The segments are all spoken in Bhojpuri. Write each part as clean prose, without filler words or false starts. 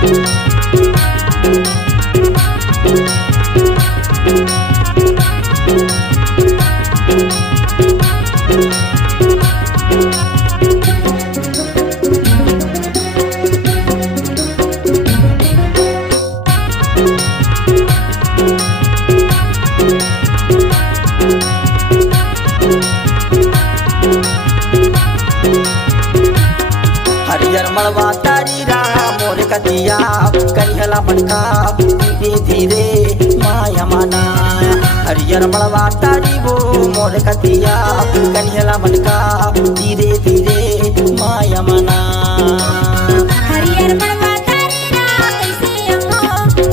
हरियर मड़वा तारी राम मोर कतिया कनिहला मटका धीरे धीरे माया माना। हरियर मड़वा तारी वो मोर कतिया कनिहला मटका धीरे धीरे माया माना। हरियर मड़वा तारी राम कैसे अहो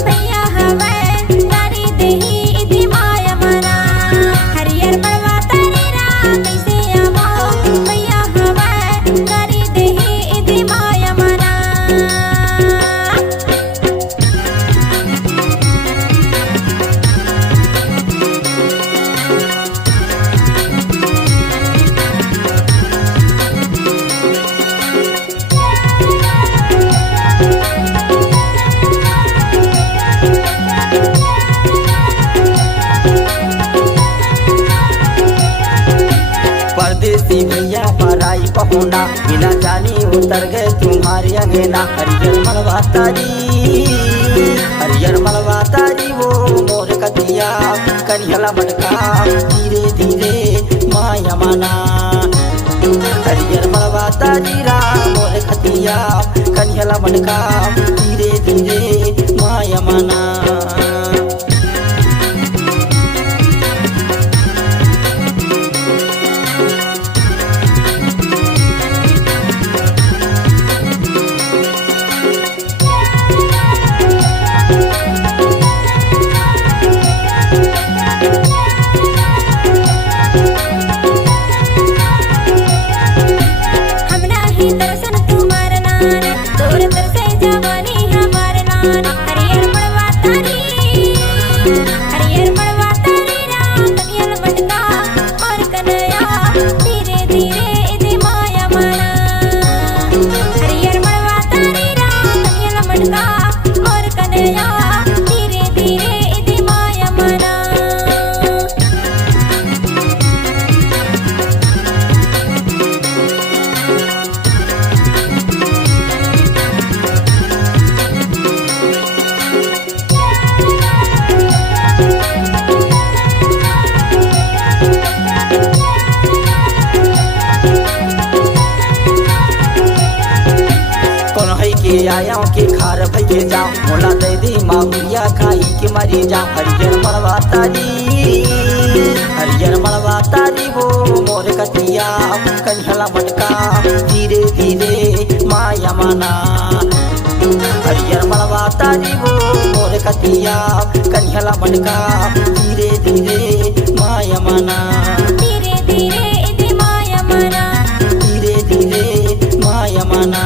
भैया हवे तारी देही इधि माया मना। हरियर मड़वा तारी राम कैसे अहो भैया हवे तारी देही इधि माया मना। परदेसी भैया पराई पहुना बिना जानी उतर गए तुम्हारे अंगना। हरियर मड़वा तारी वो मोर कतिया कनिहला मटका धीरे धीरे माया माना। हरियर मड़वा तारी राम मोर कतिया कनिहला मटका धीरे धीरे माया माना। हमरा ही दर्शन तुम्हार नान तोर तरसे जवानी हमार नान। हरियर मड़वा तारी राम कनिहल मटका और कन्हैया धीरे धीरे इधि माया माना। हरियर मड़वा तारी राम कनिहल मटका और कन्हैया धीरे धीरे इधि माया माना। के आया के खार भैये जाओ मोला दे दी माहुरिया खाई के मरी जाओ। हरियर मड़वा तारी वो मोर कतिया कनिहला मटका धीरे धीरे माया माना। हरियर मड़वा तारी वो मोर कतिया कनिहला मटका धीरे धीरे माया माना। धीरे धीरे इधि माया मना। धीरे धीरे माया माना।